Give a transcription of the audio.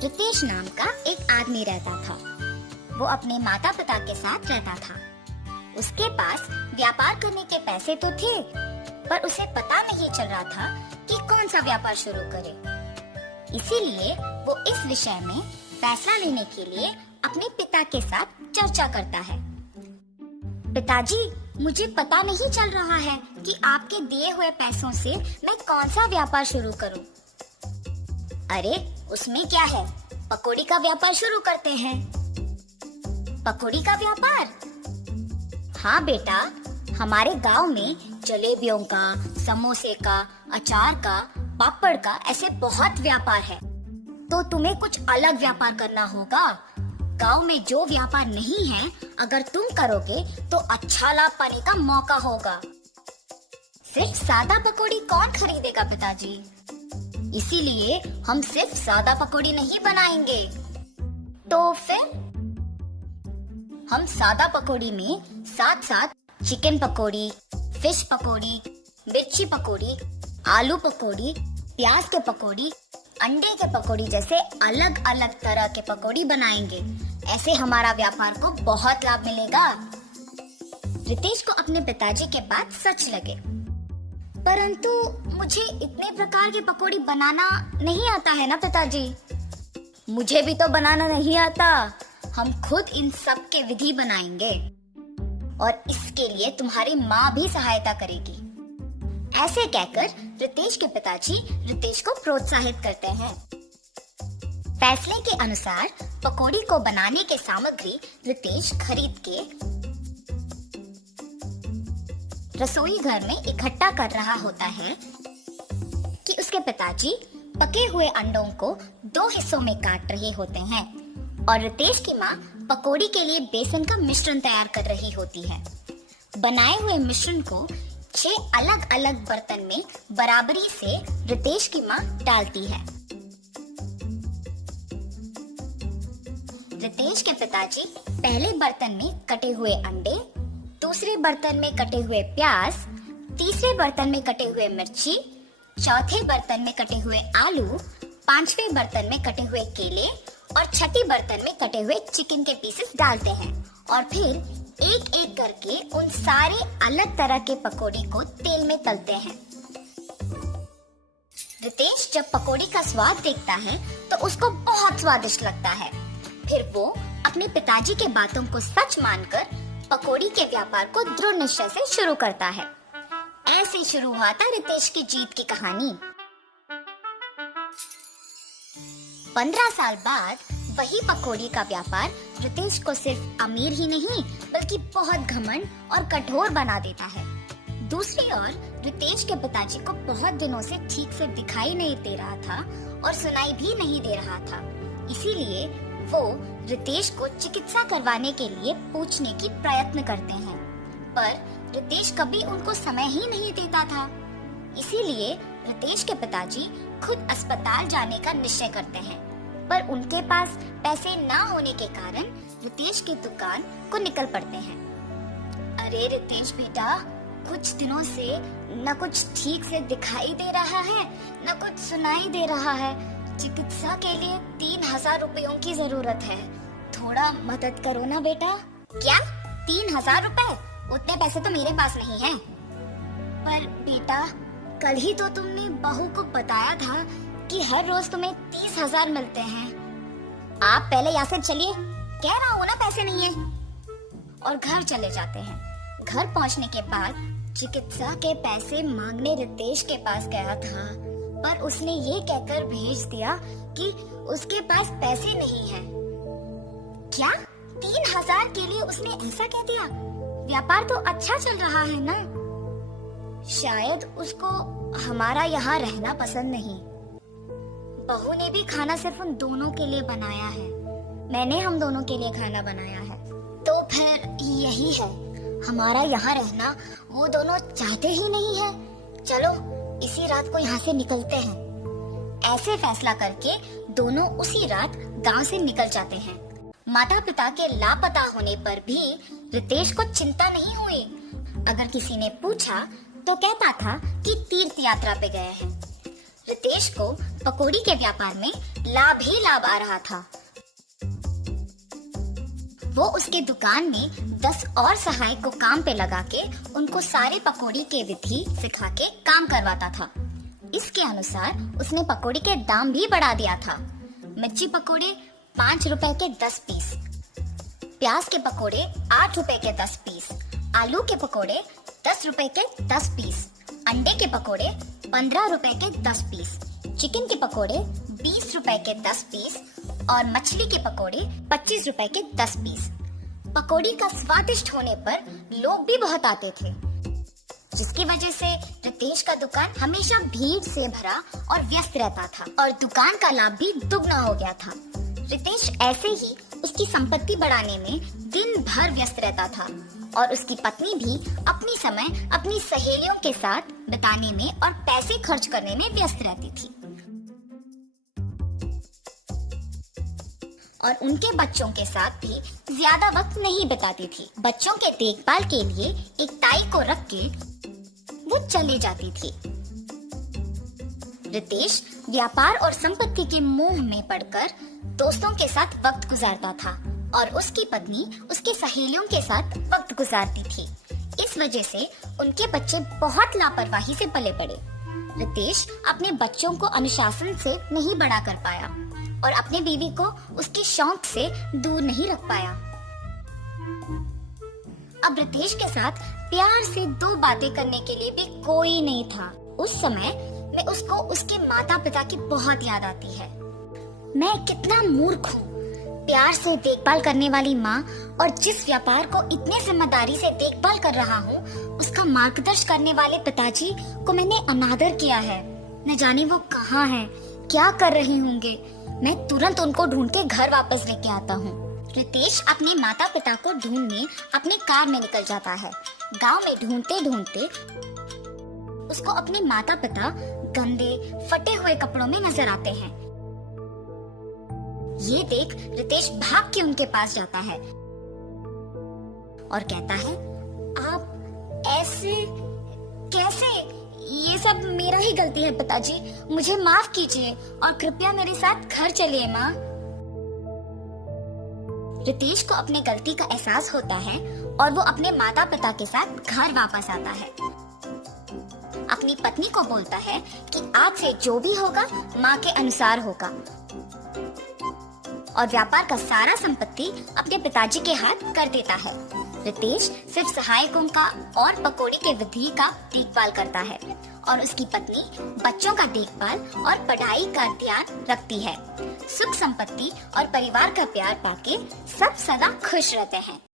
रितेश नाम का एक आदमी रहता था। वो अपने माता पिता के साथ रहता था। उसके पास व्यापार करने के पैसे तो थे, पर उसे पता नहीं चल रहा था कि कौन सा व्यापार शुरू करे। इसीलिए वो इस विषय में फैसला लेने के लिए अपने पिता के साथ चर्चा करता है। पिताजी, मुझे पता नहीं चल रहा है कि आपके दिए हुए पैसों से मैं कौन सा व्यापार शुरू करूं। अरे, उसमें क्या है, पकौड़ी का व्यापार शुरू करते हैं। पकौड़ी का व्यापार? हाँ बेटा, हमारे गांव में जलेबियों का, समोसे का, अचार का, पापड़ का ऐसे बहुत व्यापार है। तो तुम्हें कुछ अलग व्यापार करना होगा। गांव में जो व्यापार नहीं है, अगर तुम करोगे तो अच्छा लाभ पाने का मौका होगा। सिर्फ सादा पकौड़ी कौन खरीदेगा पिताजी? इसीलिए हम सिर्फ सादा पकौड़ी नहीं बनाएंगे। तो फिर हम सादा पकौड़ी में साथ साथ चिकन पकौड़ी, फिश पकौड़ी, मिर्ची पकौड़ी, आलू पकौड़ी, प्याज के पकौड़ी, अंडे के पकौड़ी जैसे अलग अलग तरह के पकौड़ी बनाएंगे। ऐसे हमारा व्यापार को बहुत लाभ मिलेगा। रितेश को अपने पिताजी के बात सच लगे, परंतु मुझे इतने प्रकार के पकौड़ी बनाना नहीं आता है ना पिताजी। मुझे भी तो बनाना नहीं आता। हम खुद इन सब के विधि बनाएंगे और इसके लिए तुम्हारी माँ भी सहायता करेगी। ऐसे कहकर रितेश के पिताजी रितेश को प्रोत्साहित करते हैं। फैसले के अनुसार पकौड़ी को बनाने के सामग्री रितेश खरीद के रसोई घर में इकट्ठा कर रहा होता है कि उसके पिताजी पके हुए अंडों को 2 हिस्सों में काट रहे होते हैं और रितेश की माँ पकौड़ी के लिए बेसन का मिश्रण तैयार कर रही होती है। बनाए हुए मिश्रण को 6 अलग अलग बर्तन में बराबरी से रितेश की माँ डालती है। रितेश के पिताजी पहले बर्तन में कटे हुए अंडे, दूसरे बर्तन में कटे हुए प्याज, तीसरे बर्तन में कटे हुए मिर्ची, चौथे बर्तन में कटे हुए आलू, 5वें बर्तन में कटे हुए केले और छठी बर्तन में कटे हुए चिकन के पीसेस डालते हैं और फिर एक एक करके उन सारे अलग तरह के पकौड़ी को तेल में तलते हैं। रितेश जब पकौड़ी का स्वाद देखता है तो उसको बहुत स्वादिष्ट लगता है। फिर वो अपने पिताजी के बातों को सच मानकर पकौड़ी के व्यापार को दृढ़ निश्चय से शुरू करता है। ऐसे शुरू हुआ था रितेश की जीत की कहानी। 15 साल बाद वही पकौड़ी का व्यापार रितेश को सिर्फ अमीर ही नहीं बल्कि बहुत घमंड और कठोर बना देता है। दूसरी ओर रितेश के पिताजी को बहुत दिनों से ठीक से दिखाई नहीं दे रहा था और सुनाई भी नहीं दे रहा था। इसीलिए वो रितेश को चिकित्सा करवाने के लिए पूछने की प्रयत्न करते हैं, पर रितेश कभी उनको समय ही नहीं देता था। इसीलिए रितेश के पिताजी खुद अस्पताल जाने का निश्चय करते हैं, पर उनके पास पैसे ना होने के कारण रितेश की दुकान को निकल पड़ते हैं। अरे रितेश बेटा, कुछ दिनों से न कुछ ठीक से दिखाई दे रहा है, न कुछ सुनाई दे रहा है। चिकित्सा के लिए 3000 रुपयों की जरूरत है। थोड़ा मदद करो ना बेटा। क्या 3000 रुपए? उतने पैसे तो मेरे पास नहीं है। पर बेटा, कल ही तो तुमने बहू को बताया था कि हर रोज तुम्हें 30,000 मिलते हैं। आप पहले यहाँ से चलिए, कह रहा हूँ ना पैसे नहीं है। और घर चले जाते हैं। घर पहुँचने के बाद चिकित्सा के पैसे मांगने रितेश के पास गया था, पर उसने ये कहकर भेज दिया कि उसके पास पैसे नहीं है। क्या 3000 के लिए उसने ऐसा कह दिया? व्यापार तो अच्छा चल रहा है ना। शायद उसको हमारा यहाँ रहना पसंद नहीं। बहू ने भी खाना सिर्फ उन दोनों के लिए बनाया है। मैंने हम दोनों के लिए खाना बनाया है। तो फिर यही है, हमारा यहाँ रहना वो दोनों चाहते ही नहीं है। चलो इसी रात को यहाँ से निकलते हैं। ऐसे फैसला करके दोनों उसी रात गांव से निकल जाते हैं। माता पिता के लापता होने पर भी रितेश को चिंता नहीं हुई। अगर किसी ने पूछा तो कहता था कि तीर्थ यात्रा पे गए हैं। रितेश को पकौड़ी के व्यापार में लाभ ही लाभ आ रहा था। वो उसके दुकान में 10 और सहायक को काम पे लगा के उनको सारे पकौड़ी के विधि सिखा के काम करवाता था। इसके अनुसार उसने पकौड़ी के दाम भी बढ़ा दिया था। मिर्ची पकौड़े 5 रुपए के 10 पीस, प्याज के पकौड़े 8 रुपए के 10 पीस, आलू के पकौड़े 10 रुपए के 10 पीस, अंडे के पकौड़े 15 रुपए के 10 पीस, चिकन के पकौड़े 20 रुपए के 10 पीस और मछली के पकौड़े 25 रुपए के 10 पीस। पकौड़ी का स्वादिष्ट होने पर लोग भी बहुत आते थे, जिसकी वजह से रितेश का दुकान हमेशा भीड़ से भरा और व्यस्त रहता था और दुकान का लाभ भी दुगना हो गया था। रितेश ऐसे ही उसकी संपत्ति बढ़ाने में दिन भर व्यस्त रहता था और उसकी पत्नी भी अपनी समय अपनी सहेलियों के साथ बिताने में और पैसे खर्च करने में व्यस्त रहती थी और उनके बच्चों के साथ भी ज्यादा वक्त नहीं बिताती थी। बच्चों के देखभाल के लिए एक ताई को रख के वो चली जाती थी। रितेश व्यापार और संपत्ति के मोह में पड़कर दोस्तों के साथ वक्त गुजारता था और उसकी पत्नी उसके सहेलियों के साथ वक्त गुजारती थी। इस वजह से उनके बच्चे बहुत लापरवाही से पले पड़े। रितेश अपने बच्चों को अनुशासन से नहीं बड़ा कर पाया और अपनी बीवी को उसके शौक से दूर नहीं रख पाया। अब रितेश के साथ प्यार से 2 बातें करने के लिए भी कोई नहीं था। उस समय में उसको उसके माता पिता की बहुत याद आती है। मैं कितना मूर्ख हूँ, प्यार से देखभाल करने वाली माँ और जिस व्यापार को इतने जिम्मेदारी से देखभाल कर रहा हूँ, उसका मार्गदर्शन करने वाले पिताजी को मैंने अनादर किया है। न जाने वो कहाँ हैं, क्या कर रहे होंगे। मैं तुरंत उनको ढूंढ के घर वापस लेके आता हूँ। रितेश अपने माता पिता को ढूंढने अपने कार में निकल जाता है। गांव में ढूंढते ढूंढते उसको अपने माता पिता गंदे फटे हुए कपड़ों में नजर आते हैं। ये देख रितेश भाग के उनके पास जाता है और कहता है, आप ऐसे कैसे? ये सब मेरा ही गलती है पिताजी, मुझे माफ कीजिए और कृपया मेरे साथ घर चलिए माँ। रितेश को अपने गलती का एहसास होता है और वो अपने माता पिता के साथ घर वापस आता है। अपनी पत्नी को बोलता है कि आज से जो भी होगा माँ के अनुसार होगा और व्यापार का सारा संपत्ति अपने पिताजी के हाथ कर देता है। रितेश सिर्फ सहायकों का और पकौड़ी के विधि का देखभाल करता है और उसकी पत्नी बच्चों का देखभाल और पढ़ाई का ध्यान रखती है। सुख संपत्ति और परिवार का प्यार पाके सब सदा खुश रहते हैं।